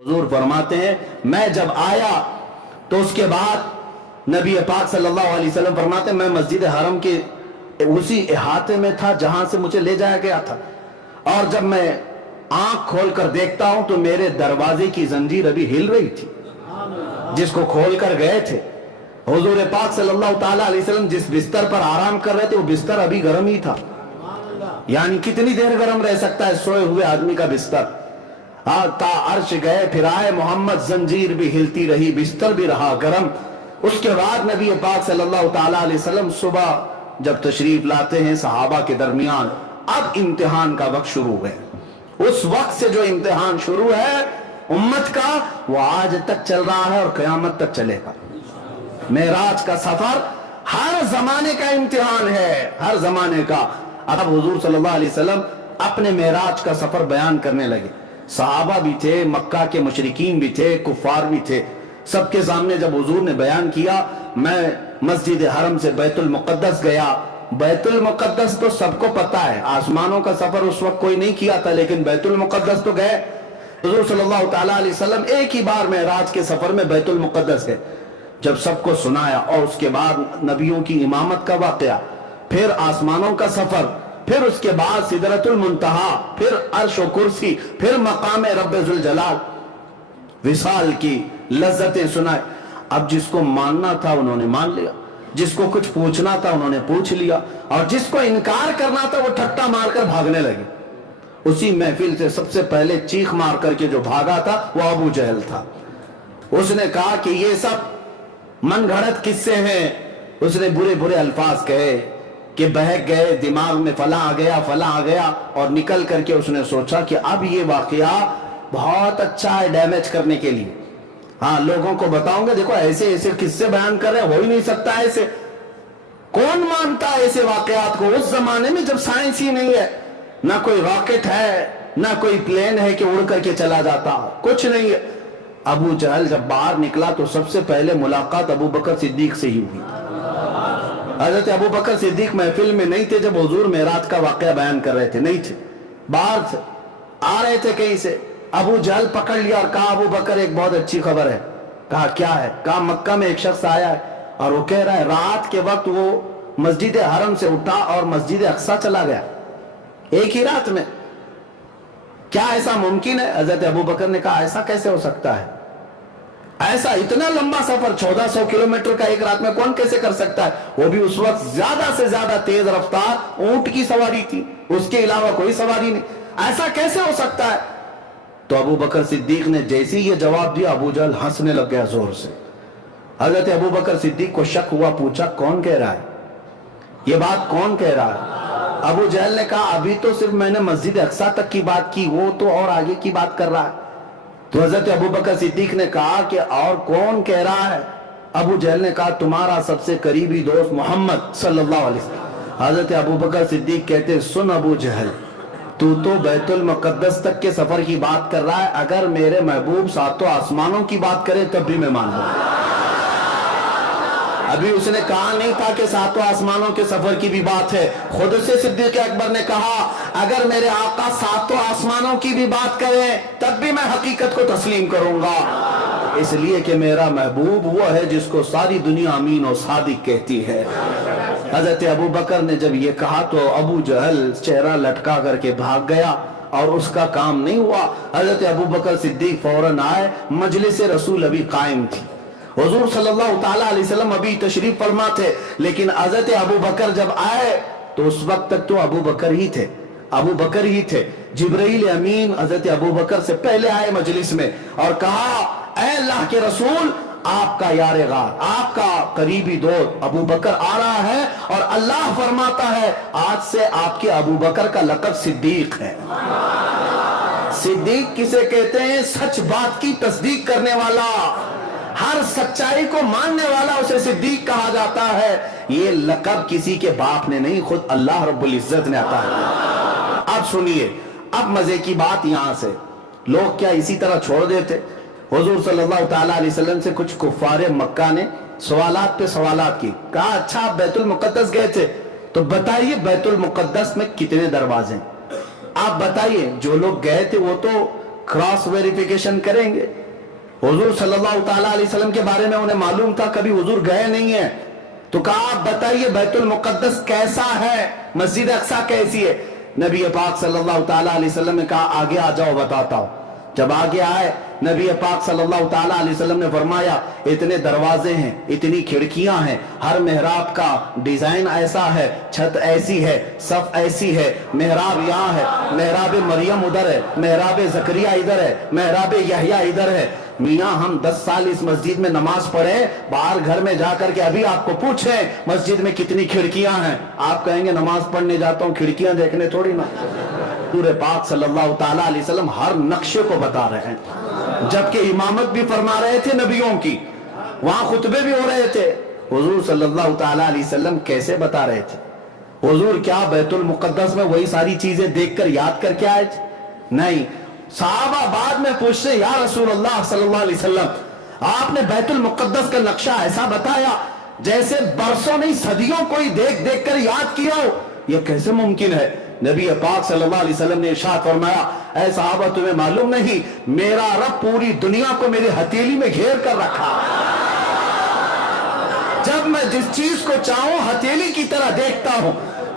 हुजूर फरमाते हैं मैं जब आया तो उसके बाद नबी पाक सल्लल्लाहु अलैहि वसल्लम फरमाते हैं मैं मस्जिद हरम के उसी इहाते में था जहां से मुझे ले जाया गया था, और जब मैं आंख खोल कर देखता हूं तो मेरे दरवाजे की जंजीर अभी हिल रही थी जिसको खोल कर गए थे। हुजूर पाक सल्लल्लाहु ताला अलैहि वसल्लम जिस बिस्तर पर आराम कर रहे थे वो बिस्तर अभी गर्म ही था। यानी कितनी देर गर्म रह सकता है सोए हुए आदमी का बिस्तर। ता अर्श गए फिर आए मोहम्मद, जंजीर भी हिलती रही, बिस्तर भी रहा गरम। उसके बाद नबी पाक सल्लल्लाहु ताला अलैहि वसल्लम सुबह जब तशरीफ लाते हैं सहाबा के दरमियान, अब इम्तिहान का वक्त शुरू है। उस वक्त से जो इम्तिहान शुरू है उम्मत का वो आज तक चल रहा है और क़यामत तक चलेगा। मेराज का सफर हर जमाने का इम्तिहान है, हर जमाने का। अब हुजूर सल्लल्लाहु अलैहि वसल्लम अपने मेराज का सफर बयान करने लगे। सहाबा भी थे, मक्का के मुशरिकीन भी थे, कुफार भी थे, सबके सामने जब हुजूर ने बयान किया मैं मस्जिद हरम से बैतुल मुक़द्दस गया। बैतुल मुक़द्दस तो सबको पता है, आसमानों का सफर उस वक्त कोई नहीं किया था, लेकिन बैतुल मुक़द्दस तो गए। हुजूर सल्लल्लाहु ताला अलैहि वसल्लम एक ही बार मेराज के सफर में बैतुल मुक़द्दस गए। जब सबको सुनाया और उसके बाद नबियों की इमामत का वाक़या, फिर आसमानों का सफर, फिर उसके बाद सिदरतुल मुंतहा, फिर अर्श व कुर्सी, फिर मकाम रब्बे जुल जलाल, विसाल की लज्जतें सुनाए। अब जिसको मानना था उन्होंने मान लिया, जिसको कुछ पूछना था उन्होंने पूछ लिया, और जिसको इनकार करना था वो ठट्टा मारकर भागने लगे। उसी महफिल से सबसे पहले चीख मार करके जो भागा था वो अबू जहल था। उसने कहा कि ये सब मनगढ़ंत किस्से हैं। उसने बुरे बुरे अल्फाज कहे कि बहक गए, दिमाग में फला आ गया, फला आ गया, और निकल करके उसने सोचा कि अब ये वाकया बहुत अच्छा है डैमेज करने के लिए। हाँ, लोगों को बताऊंगा देखो ऐसे ऐसे किस्से बयान कर रहे हैं, हो ही नहीं सकता ऐसे। कौन मानता है ऐसे वाकयात को उस जमाने में जब साइंस ही नहीं है, ना कोई रॉकेट है, ना कोई प्लेन है कि उड़ करके चला जाता, कुछ नहीं है। अबू जहल जब बाहर निकला तो सबसे पहले मुलाकात अबू बकर सिद्दीक से ही हुई। हजरत अबू बकर सिद्दीक महफिल में नहीं थे जब हुजूर मेराज का वाकया बयान कर रहे थे, नहीं थे, बाहर थे, आ रहे थे कहीं से। अबू जहल पकड़ लिया और कहा अबू बकर एक बहुत अच्छी खबर है। कहा क्या है? कहा मक्का में एक शख्स आया है और वो कह रहा है रात के वक्त वो मस्जिद हरम से उठा और मस्जिद अक्सा चला गया एक ही रात में। क्या ऐसा मुमकिन है? हजरत अबू बकर ने कहा ऐसा कैसे हो सकता है? ऐसा इतना लंबा सफर 1400 किलोमीटर का एक रात में कौन कैसे कर सकता है? वो भी उस वक्त ज्यादा से ज्यादा तेज रफ्तार ऊंट की सवारी थी, उसके अलावा कोई सवारी नहीं। ऐसा कैसे हो सकता है? तो अबू बकर सिद्दीक ने जैसे ही ये जवाब दिया अबू जहल हंसने लग गया जोर से। हजरत अबू बकर सिद्दीक को शक हुआ, पूछा कौन कह रहा है ये बात, कौन कह रहा है? अबू जहल ने कहा अभी तो सिर्फ मैंने मस्जिद अक्सा तक की बात की, वो तो और आगे की बात कर रहा है। तो हजरत अबू बकर सिद्दीक ने कहा कि और कौन कह रहा है? अबू जहल ने कहा तुम्हारा सबसे करीबी दोस्त मोहम्मद सल्लल्लाहु अलैहि वसल्लम। हजरत अबू बकर सिद्दीक कहते सुन अबू जहल, तू तो बैतुल मुक़द्दस तक के सफर की बात कर रहा है, अगर मेरे महबूब सातों आसमानों की बात करे तब भी मैं मान लूंगा। अभी उसने कहा नहीं था कि सातों आसमानों के सफर की भी बात है। खुद से सिद्दीक़ अकबर ने कहा अगर मेरे आका सातों आसमानों की भी बात करें तब भी मैं हकीकत को तस्लीम करूंगा, इसलिए कि मेरा महबूब वो है जिसको सारी दुनिया अमीन और सादिक कहती है। हजरत अबू बकर ने जब ये कहा तो अबू जहल चेहरा लटका करके भाग गया और उसका काम नहीं हुआ। हजरत अबू बकर सिद्दीक फौरन आए, मजलिस रसूल अभी कायम थी, हुजूर सल्लल्लाहु ताला अलैहि वसल्लम अभी तशरीफ फरमा थे, लेकिन हजरत अबू बकर जब आए तो उस वक्त तक तो अबू बकर ही थे, अबू बकर ही थे। जिब्राइल अमीन हजरत अबू बकर से पहले आए मजलिस में और कहा ऐ अल्लाह के रसूल, आपका यारे गार, आपका करीबी दोस्त अबू बकर आ रहा है और अल्लाह फरमाता है आज से आपके अबू बकर का लक़ब सिद्दीक है। सिद्दीक किसे कहते हैं? सच बात की तस्दीक करने वाला, हर सच्चाई को मानने वाला उसे सिद्दीक कहा जाता है। ये लक़ब किसी के बाप ने नहीं, खुद अल्लाह रब्बुल इज्जत ने अता किया। अब सुनिए, अब मजे की बात यहां से, लोग क्या इसी तरह छोड़ देते? हुजूर सल्लल्लाहु ताला अलैहि वसल्लम से कुछ कुफ्फारे मक्का ने सवालात पे सवालात की। कहा अच्छा आप बैतुल मुक़द्दस गए थे तो बताइए बैतुल मुक़द्दस में कितने दरवाजे? आप बताइए। जो लोग गए थे वो तो क्रॉस वेरिफिकेशन करेंगे। हुजूर सल्लल्लाहु ताला अलैहि वसल्लम के बारे में उन्हें मालूम था, कभी हुजूर गए नहीं है, तो कहा आप बताइए बैतुल मुक़द्दस कैसा है, मस्जिद अक्सा कैसी है। नबी पाक सल्लल्लाहु ताला अलैहि वसल्लम ने कहा आगे आ जाओ बताता हूं। जब आगे आए नबी पाक सल्लल्लाहु ताला अलैहि वसल्लम ने फरमाया इतने दरवाजे हैं, इतनी खिड़कियां हैं, हर मेहराब का डिजाइन ऐसा है, छत ऐसी है, सफ ऐसी है, मेहराब यहाँ है, मेहराब मरियम उधर है, मेहराब जकरिया इधर है, मेहराब यहया इधर है। मियाँ हम 10 साल इस मस्जिद में नमाज पढ़े, बाहर घर में जाकर के अभी आपको पूछे मस्जिद में कितनी खिड़कियां हैं, आप कहेंगे नमाज पढ़ने जाता हूं खिड़कियां देखने थोड़ी ना। हुजूर पाक सल्लल्लाहु ताला अलैहि वसल्लम हर नक्शे को बता रहे हैं, जबकि इमामत भी फरमा रहे थे नबियों की, वहां खुतबे भी हो रहे थे। हुजूर सल्लल्लाहु ताला अलैहि वसल्लम कैसे बता रहे थे? हुजूर क्या बैतुल मुक़द्दस में वही सारी चीजें देखकर याद करके आए थे? नहीं, सहाबा बाद में पूछते या रसूल अल्लाह सल्लल्लाहु अलैहि वसल्लम आपने बैतुल मुक़द्दस का नक्शा ऐसा बताया जैसे बरसों नहीं सदियों कोई देख देख कर याद किया हो, यह कैसे मुमकिन है? नबी पाक सल्लल्लाहु अलैहि वसल्लम ने इरशाद फरमाया ऐ सहाबा तुम्हें मालूम नहीं, मेरा रब पूरी दुनिया को मेरी हथेली में घेर कर रखा, जब मैं जिस चीज को चाहूं हथेली की तरह देखता हूं।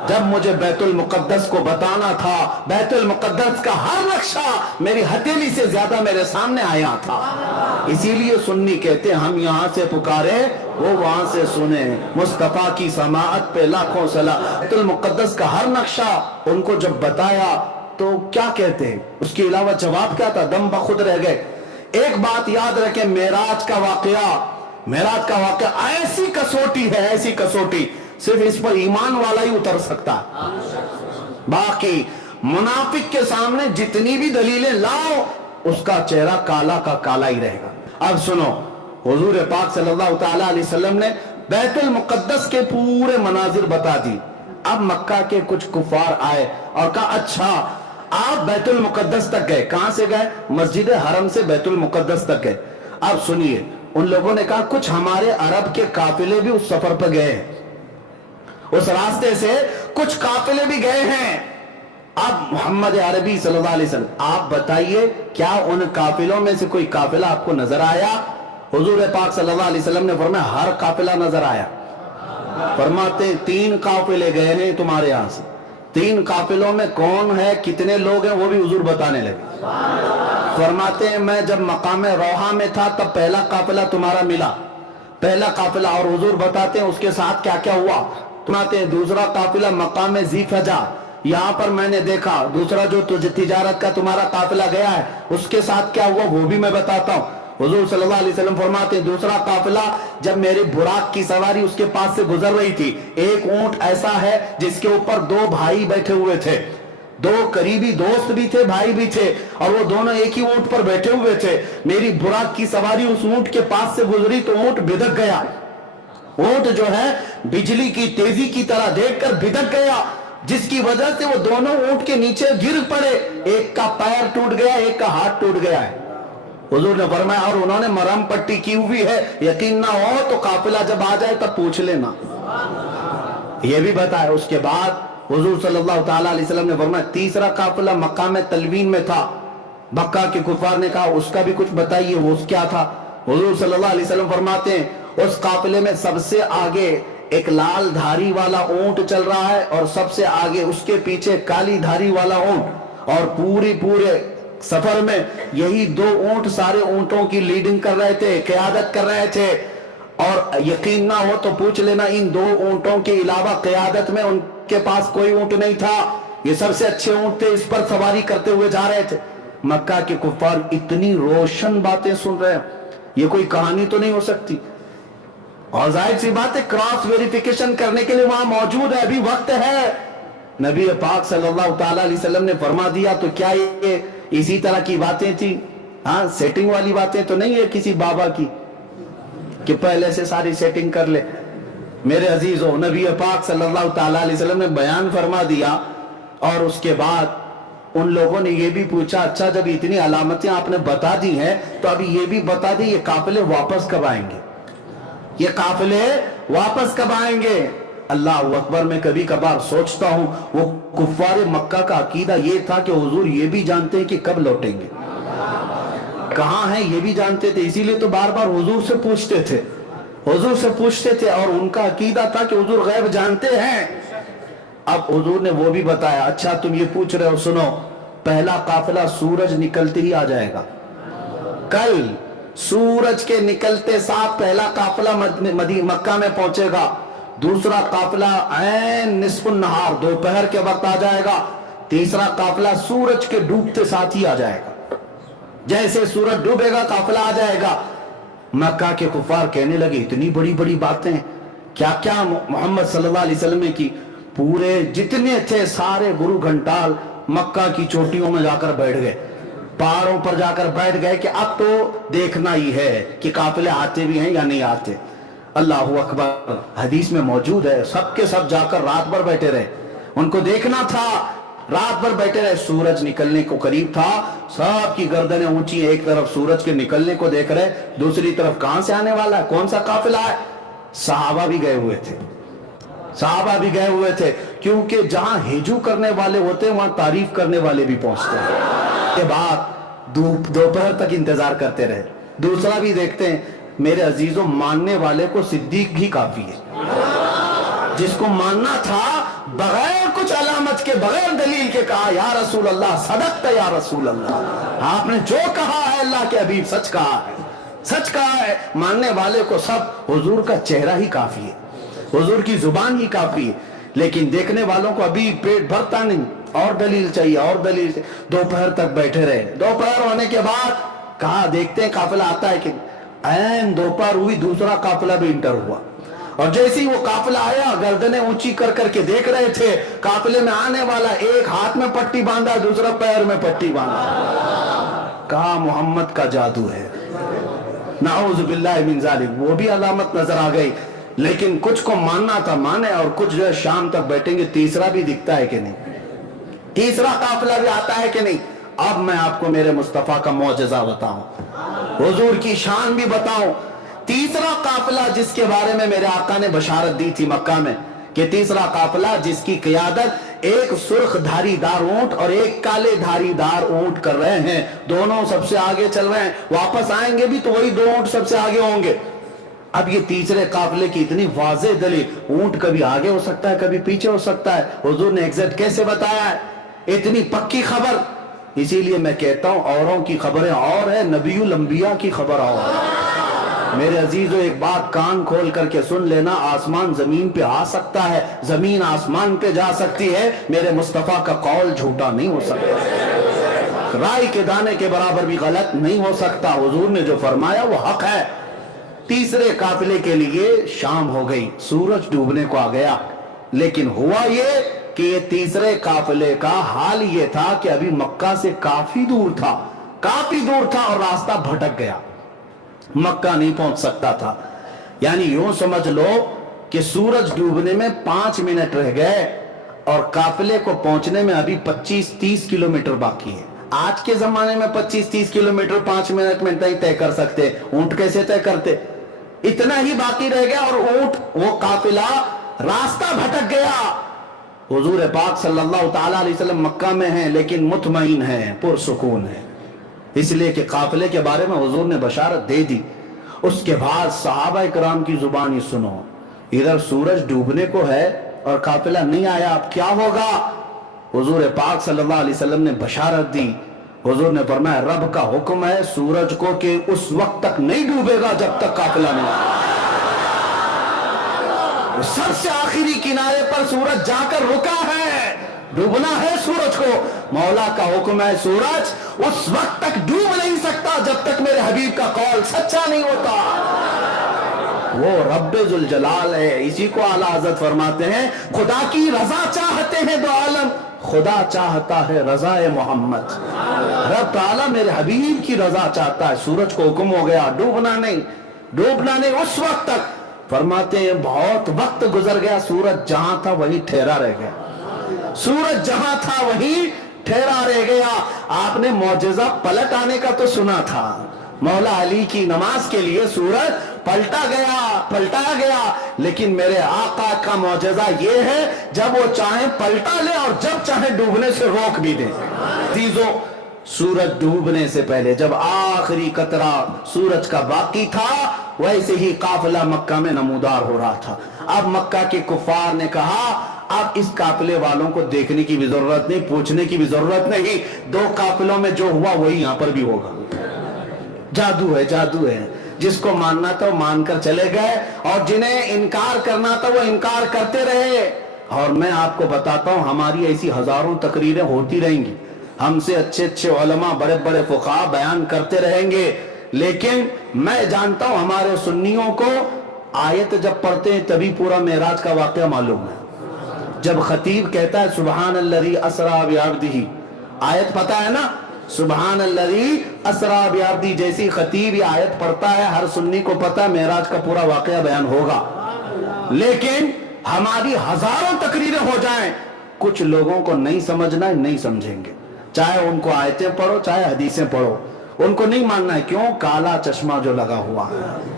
जब मुझे बैतुल मुक़द्दस को बताना था, बैतुल मुक़द्दस का हर नक्शा मेरी हथेली से ज्यादा मेरे सामने आया था। इसीलिए सुन्नी कहते हम यहां से पुकारे वो वहां से सुने, मुस्तफा की समाअत पे लाखों सलाम। बैतुल मुक़द्दस का हर नक्शा उनको जब बताया तो क्या कहते हैं, उसके अलावा जवाब क्या था? दम बखुद रह गए। एक बात याद रखें, मेराज का वाकया ऐसी कसौटी है, ऐसी कसौटी सिर्फ इस पर ईमान वाला ही उतर सकता है, बाकी मुनाफिक के सामने जितनी भी दलीलें लाओ उसका चेहरा काला का काला ही रहेगा। अब सुनो, हुजूर पाक सल्लल्लाहु ताला अलैहि वसल्लम ने बैतुल मुक़द्दस के पूरे मनाजिर बता दी। अब मक्का के कुछ कुफार आए और कहा अच्छा आप बैतुल मुक़द्दस तक गए, कहां से गए? मस्जिद हरम से बैतुल मुक़द्दस तक गए। अब सुनिए, उन लोगों ने कहा कुछ हमारे अरब के काफिले भी उस सफर पर गए, उस रास्ते से कुछ काफिले भी गए हैं। अब मोहम्मद अरबी सल्लल्लाहु अलैहि वसल्लम आप बताइए क्या उन काफिलों में से कोई काफिला आपको नजर आया? हुजूर पाक सल्लल्लाहु अलैहि वसल्लम ने फरमाया हर काफिला नजर आया। फरमाते 3 काफिले गए हैं तुम्हारे यहां से, 3 काफिलों में कौन है, कितने लोग हैं, वो भी हुजूर बताने लगे। फरमाते हैं मैं जब मकाम रोहा में था तब पहला काफिला तुम्हारा मिला, पहला काफिला, और हुजूर बताते हैं उसके साथ क्या क्या हुआ। फरमाते हैं दूसरा काफिला मकाम ज़ीफ़जा, यहाँ पर मैंने देखा। दूसरा जो तिजारत का तुम्हारा काफिला गया है उसके साथ क्या हुआ वो भी मैं बताता हूँ। हुजूर सल्लल्लाहु अलैहि वसल्लम फरमाते हैं दूसरा काफिला जब मेरी बुराक की सवारी उसके पास से गुजर रही थी, एक ऊंट ऐसा है जिसके ऊपर 2 भाई बैठे हुए थे, 2 करीबी दोस्त भी थे, भाई भी थे, और वो दोनों एक ही ऊंट पर बैठे हुए थे। मेरी बुराक की सवारी उस ऊंट के पास से गुजरी तो ऊंट बिदक गया, ऊंट जो है बिजली की तेजी की तरह देखकर बिदक गया, जिसकी वजह से वो दोनों ऊंट के नीचे गिर पड़े, एक का पैर टूट गया, एक का हाथ टूट गया है। हुजूर ने फरमाया और उन्होंने मरहम पट्टी की हुई है, यकीन ना हो तो काफिला जब आ जाए तब पूछ लेना। ये भी बताया। उसके बाद हुजूर सल्लल्लाहु ताला अलैहि वसल्लम ने फरमाया तीसरा काफिला मकाम तलवीन में था। मक्का के कुफार ने कहा उसका भी कुछ बताइए, वो क्या था? हुजूर सल्लल्लाहु अलैहि वसल्लम फरमाते हैं उस काफिले में सबसे आगे एक लाल धारी वाला ऊंट चल रहा है और सबसे आगे उसके पीछे काली धारी वाला ऊंट, और पूरे सफर में यही 2 ऊंट सारे ऊंटों की लीडिंग कर रहे थे, क़यादत कर रहे थे। और यकीन ना हो तो पूछ लेना, इन 2 ऊंटों के अलावा क़यादत में उनके पास कोई ऊंट नहीं था, ये सबसे अच्छे ऊंट थे, इस पर सवारी करते हुए जा रहे थे। मक्का के कुफार इतनी रोशन बातें सुन रहे हैं, ये कोई कहानी तो नहीं हो सकती। और जाहिर सी बात है क्रॉस वेरिफिकेशन करने के लिए वहां मौजूद है, अभी वक्त है। नबी पाक सल्लल्लाहु ताला अलैहि वसल्लम ने फरमा दिया तो क्या ये इसी तरह की बातें थी? हाँ, सेटिंग वाली बातें तो नहीं है किसी बाबा की कि पहले से सारी सेटिंग कर ले। मेरे अजीजों, नबी पाक सल्लल्लाहु ताला अलैहि वसल्लम ने बयान फरमा दिया और उसके बाद उन लोगों ने ये भी पूछा अच्छा जब इतनी अलामतें आपने बता दी हैं तो अभी ये भी बता दी ये काफिले वापस कब आएंगे, ये काफिले वापस कब आएंगे? अल्लाह अकबर, मैं कभी कभार सोचता हूं वो कुफ्फार मक्का का अकीदा ये था कि हुजूर ये भी जानते हैं कि कब लौटेंगे। कहाँ है ये भी जानते थे, इसीलिए तो बार बार हुजूर से पूछते थे, हुजूर से पूछते थे, और उनका अकीदा था कि हुजूर गैब जानते हैं। अब हुजूर ने वो भी बताया, अच्छा तुम ये पूछ रहे हो, सुनो, पहला काफिला सूरज निकलते ही आ जाएगा। कल सूरज के निकलते साथ पहला काफिला मक्का में पहुंचेगा, दूसरा काफिला ऐन निस्फुन नहार दोपहर के वक्त आ जाएगा, तीसरा काफिला सूरज के डूबते साथ ही आ जाएगा। जैसे सूरज डूबेगा काफिला आ जाएगा। मक्का के कुफार कहने लगे, इतनी बड़ी बड़ी बातें क्या क्या मोहम्मद सल्लल्लाहु अलैहि वसल्लम ने की। पूरे जितने थे सारे गुरु घंटाल मक्का की चोटियों में जाकर बैठ गए, पहाड़ों पर जाकर बैठ गए कि अब तो देखना ही है कि काफिले आते भी हैं या नहीं आते। अल्लाहु अकबर, हदीस में मौजूद है, सबके सब जाकर रात भर बैठे रहे, उनको देखना था, रात भर बैठे रहे। सूरज निकलने को करीब था, सबकी गर्दनें ऊंची, एक तरफ सूरज के निकलने को देख रहे, दूसरी तरफ कहां से आने वाला है, कौन सा काफिला है। सहाबा भी गए हुए थे, सहाबा भी गए हुए थे, क्योंकि जहां हिजू करने वाले होते हैं वहां तारीफ करने वाले भी पहुंचते हैं। के बाद दोपहर तक इंतजार करते रहे। दूसरा भी देखते हैं, मेरे अजीजों, मानने वाले को सिद्दीक ही काफी है। जिसको मानना था बगैर कुछ अलामत के, बगैर दलील के कहा, या रसूल अल्लाह सदक़्त या रसूल अल्लाह, आपने जो कहा है अल्लाह के हबीब सच कहा है, सच कहा है। मानने वाले को सब हुजूर का चेहरा ही काफी है, हुजूर की जुबान ही काफी है। लेकिन देखने वालों को अभी पेट भरता नहीं, और दलील चाहिए, और दलील चाहिए। दोपहर तक बैठे रहे। दोपहर होने के बाद कहा, देखते हैं काफिला आता है कि ऐन दोपहर हुई, दूसरा काफिला भी इंटर हुआ, और जैसे ही वो काफिला आया, गर्दनें ऊंची कर करके देख रहे थे, काफिले में आने वाला, एक हाथ में पट्टी बांधा, दूसरा पैर में पट्टी बांधा। कहा मोहम्मद का जादू है, नाऊज़ बिल्लाहि मिन ज़ालिक। वो भी अलामत नजर आ गई। लेकिन कुछ को मानना था माने, और कुछ जो है शाम तक बैठेंगे, तीसरा भी दिखता है कि नहीं, तीसरा काफिला भी आता है कि नहीं। अब मैं आपको मेरे मुस्तफा का मौजज़ा बताऊं, हुजूर की शान भी बताऊं। तीसरा काफिला जिसके बारे में मेरे आका ने बशारत दी थी मक्का में, कि तीसरा काफिला जिसकी क़ियादत एक सुर्ख धारीदार ऊंट और एक काले धारीदार ऊंट कर रहे हैं, दोनों सबसे आगे चल रहे हैं, वापस आएंगे भी तो वही दो ऊंट सबसे आगे होंगे। अब ये तीसरे काफिले की इतनी वाज़ेह दलील, ऊंट कभी आगे हो सकता है कभी पीछे हो सकता है, हुजूर ने एग्जैक्ट कैसे बताया है, इतनी पक्की खबर। इसीलिए मैं कहता हूं, औरों की खबरें और है, नबीउल अंबिया की खबर और है। मेरे अजीजों, एक बात कान खोल करके सुन लेना, आसमान जमीन पे आ सकता है, जमीन आसमान पे जा सकती है, मेरे मुस्तफा का कौल झूठा नहीं हो सकता, राई के दाने के बराबर भी गलत नहीं हो सकता। हुजूर ने जो फरमाया वो हक है। तीसरे काफिले के लिए शाम हो गई, सूरज डूबने को आ गया। लेकिन हुआ ये कि ये तीसरे काफिले का हाल ये था कि अभी मक्का से काफी दूर था, काफी दूर था, और रास्ता भटक गया, मक्का नहीं पहुंच सकता था। यानी यूं समझ लो कि सूरज डूबने में 5 मिनट रह गए, और काफिले को पहुंचने में अभी 25-30 किलोमीटर बाकी है। आज के जमाने में 25-30 किलोमीटर 5 मिनट में नहीं तय कर सकते, ऊंट कैसे तय करते। इतना ही बाकी रह गया, और ऊंट, वो काफिला रास्ता भटक गया। हुजूर पाक सल्लल्लाहु ताला अलैहि वसल्लम मक्का में हैं, लेकिन मुतमईन हैं, पुरसुकून है, इसलिए कि काफिले के बारे में हुजूर ने बशारत दे दी। उसके बाद सहाबा इकराम की जुबानी सुनो, इधर सूरज डूबने को है और काफिला नहीं आया, अब क्या होगा। हुजूर पाक सल्लल्लाहु अलैहि वसल्लम ने बशारत दी। हुजूर ने फरमाया, रब का हुक्म है सूरज को कि उस वक्त तक नहीं डूबेगा जब तक काफिला नहीं आया। सबसे आखिरी किनारे पर सूरज जाकर रुका है, डूबना है सूरज को, मौला का हुक्म है, सूरज उस वक्त तक डूब नहीं सकता जब तक मेरे हबीब का कौल सच्चा नहीं होता। वो रब्बे जुल जलाल है, इसी को आला हज़रत फरमाते हैं, खुदा की रजा चाहते हैं दो आलम, खुदा चाहता है रज़ाए मोहम्मद। रब ताला मेरे हबीब की रजा चाहता है। सूरज को हुक्म हो गया, डूबना नहीं, डूबना नहीं उस वक्त तक। फरमाते हैं बहुत वक्त गुजर गया, सूरज जहां था वहीं ठहरा रह गया, सूरज जहां था वहीं ठहरा रह गया। आपने मौजज़ा पलट आने का तो सुना था, मौला अली की नमाज के लिए सूरज पलटाया गया, लेकिन मेरे आका का मौजज़ा ये है, जब वो चाहे पलटा ले और जब चाहे डूबने से रोक भी दे। अजीजों, सूरज डूबने से पहले जब आखिरी कतरा सूरज का बाकी था, वैसे ही काफिला मक्का में नमूदार हो रहा था। अब मक्का के कुफार ने कहा अब इस काफिले वालों को देखने की भी जरूरत नहीं, पूछने की भी जरूरत नहीं, दो काफिलों में जो हुआ वही यहां पर भी होगा। जादू है, जादू है। जिसको मानना था वो मानकर चले गए, और जिन्हें इनकार करना था वो इनकार करते रहे। और मैं आपको बताता हूं, हमारी ऐसी हजारों तकरीरें होती रहेंगी, हमसे अच्छे अच्छे उलमा, बड़े बड़े फुक़हा बयान करते रहेंगे, लेकिन मैं जानता हूं हमारे सुन्नियों को आयत जब पढ़ते हैं तभी पूरा मेराज का वाक़या मालूम है। जब खतीब कहता है सुबहान अल्लज़ी असरा बिअब्दिही, आयत पता है ना, सुबहान अल्लज़ी असरा बिअब्दिही, जैसी खतीब ये आयत पढ़ता है हर सुन्नी को पता है मेराज का पूरा वाक़या बयान होगा। लेकिन हमारी हजारों तकरीरें हो जाएं, कुछ लोगों को नहीं समझना है, नहीं समझेंगे, चाहे उनको आयतें पढ़ो चाहे हदीसें पढ़ो, उनको नहीं मानना है। क्यों? काला चश्मा जो लगा हुआ है।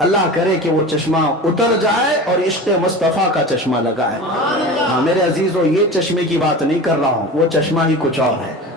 अल्लाह करे कि वो चश्मा उतर जाए और इश्क़ मुस्तफ़ा का चश्मा लगा है। हाँ मेरे अजीजों, ये चश्मे की बात नहीं कर रहा हूं, वो चश्मा ही कुछ और है।